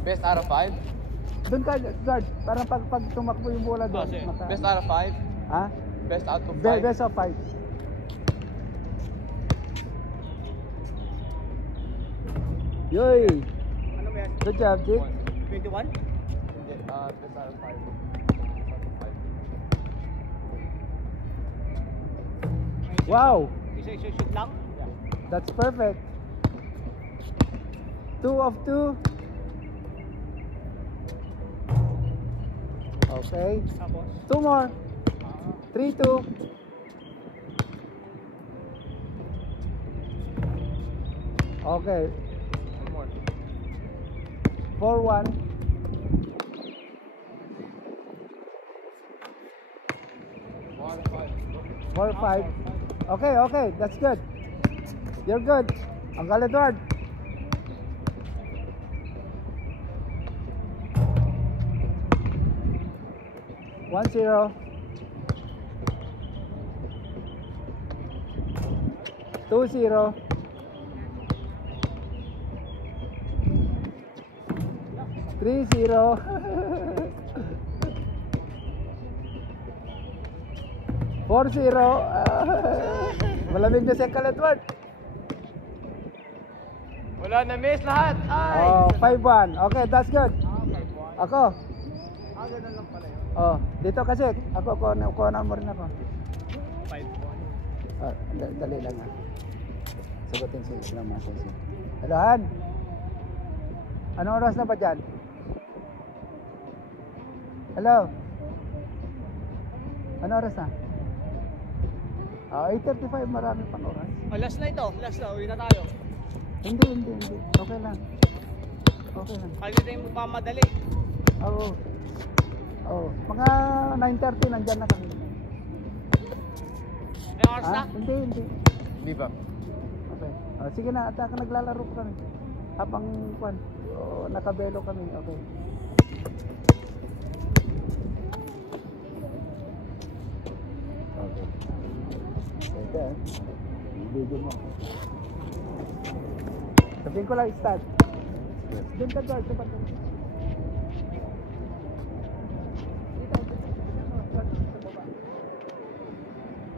Best out of 5? Doon ka, guard. Parang pag tumakbo yung bola doon. Best out of 5? Ha? Best out of 5? Best of 5. Yoy! Ano ba yan? Good job, Jake. 21? Best out of 5. Wow! Isa-shoot lang? That's perfect. 2 of 2. Okay. Tapos? 2 more. 3-2. Okay. 1 more. 4-1. 4-5. Okay, okay. That's good. You're good. Uncle Edward. One zero. 2-0. 3-0. 4-0. Malamig na si Uncle Edward. Wala na miss lahat. Ay! Oh, 5-1. Okay, that's good. Ako. Ganun lang pala yun. Oh, dito kasi ako kuha mo rin ako. 5-1. Ah, dali lang ah. Sagutin si lang maso si. Hello, Han. Anong oras na ba dyan? Hello. Anong oras na? 8:35, marami pang oras. Oh, last na ito. Last na. Uwi na tayo. Hindi. Okay lang. Okay lang. Kali na yung magmamadali. Oo. Oh, mga 9:30 nandyan na kami. May oras na? Hindi. Hindi pa. Okay. Oh, sige na, at naglalaro pa kami. Habang nakabelo kami. Okay. Okay. Ito video mo. Sabihin ko lang start. Doon ka guard, sabat ka.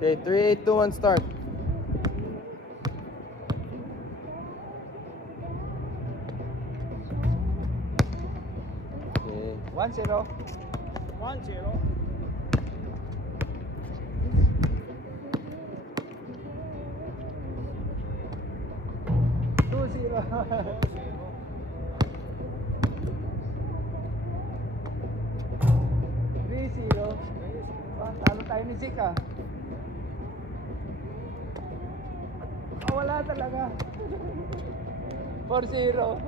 Okay, 3, 2, 1, start. Okay. 1-0. 1-0. 3-0. Talo tayo ni Zika. Wala talaga. 4-0.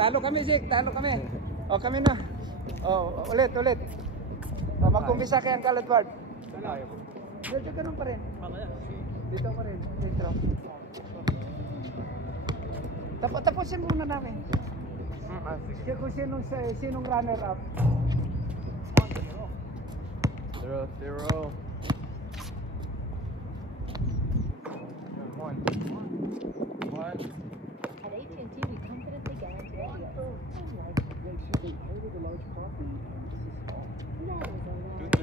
Talo kami, Zik. Talo kami. O, kami na. O, ulit. O, mag-umpisa kay Uncle Edward. Dito ganun pa rin. Dito pa rin. Dito. Tapusin muna namin. Kung sinong runner-up. 0-0. 1. At AT&T, we confidently guarantee our yield. Unlike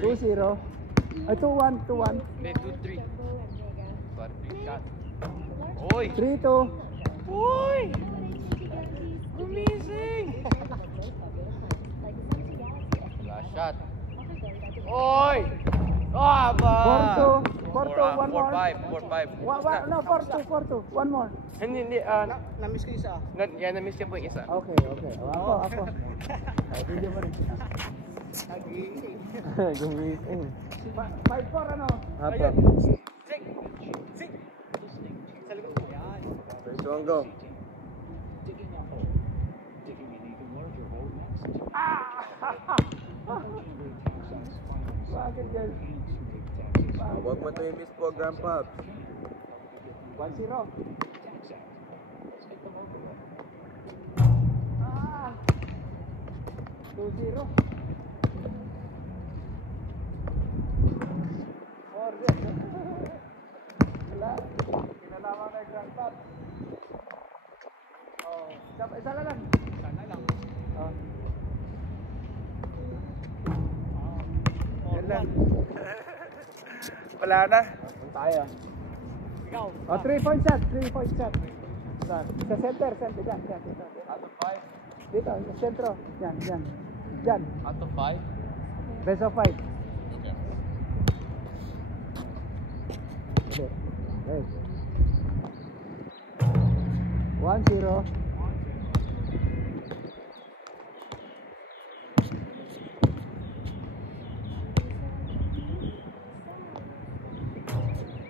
2-0. Ay, 2-1. 2-1. Hindi, 2-3. Sorry, 3 shot. Oy! 3-2. Uy! Amazing! Last shot. Oy! Ah, ba! 4-2. 4-2. 1 more. 4-5. No, 4-2. 1 more. Hindi. Na-miss ko isa. Na-miss niya po yung isa. Okay. Ako. Video mo rin. Gumising. 5-4 ano? Hapa. Sik! Sa likod. Yan. First one go. Bakit yan? Huwag mo ito yung miss po, Grandpa. 1-0. 2-0. Wala. Kinalaman kay Grand Pop. Oh, isa lang. Sana lang. Oh. Yan lang. Wala na. Tayo. Ikaw. Oh, 3-point shot. Saan? Sa center. Yan. Out of 5? Dito, sa sentro. Yan. Yan. Out of 5? Best of 5. Okay. 1-0.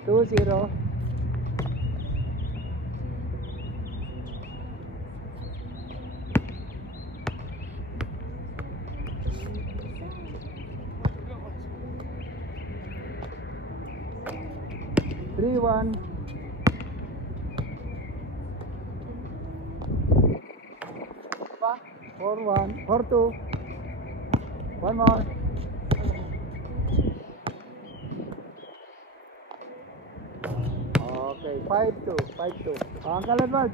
Two zero. Three one. Pa. 4-1. 4-2. One more. Okay, 5-2. Ang Edward.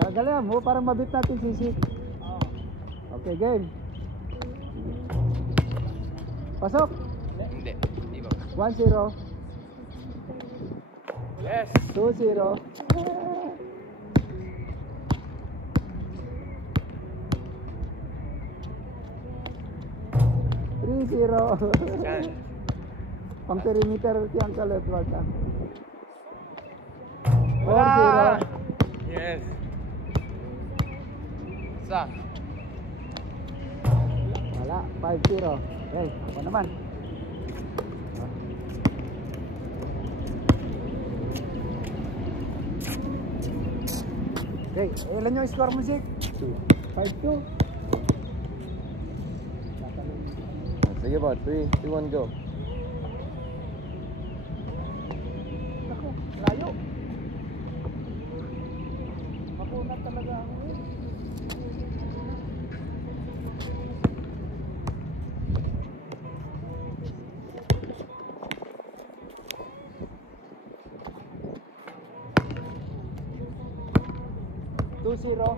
Gagalan mo para mabit natin sisik. Okay, game. Pasok. Hindi ba? 1-0. Yes! 2-0. 3-0. Pang perimeter si Uncle Edward. 4-0. Yes! Isa. Wala, 5-0. Okay, ako naman. Okay, ilan yung score mo, Zik? 5-2. Sige ba? 3, 2, 1, go. Naku, layo. Makunat talaga ako eh. Zero.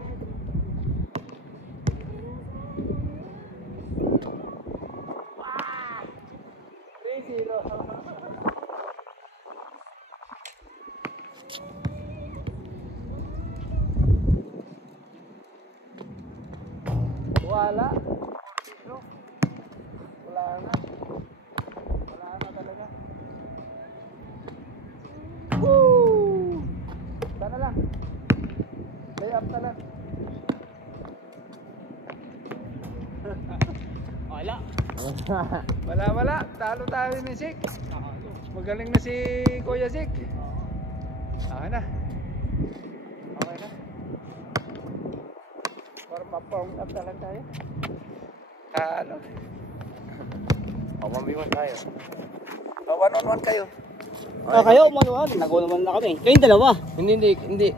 Wow! 3-0. Wala. Wala na talaga. Woo! Sana lang. Lay up na lang. Wala. Talo tayo ni Zik. Magaling na si Kuya Zik. Okay na. Para ma-pound up na lang tayo. Talo. O, 1v1 tayo. 1-on-1 kayo. Kayo, manuhan. Nago naman na kami. Kayong dalawa. Hindi.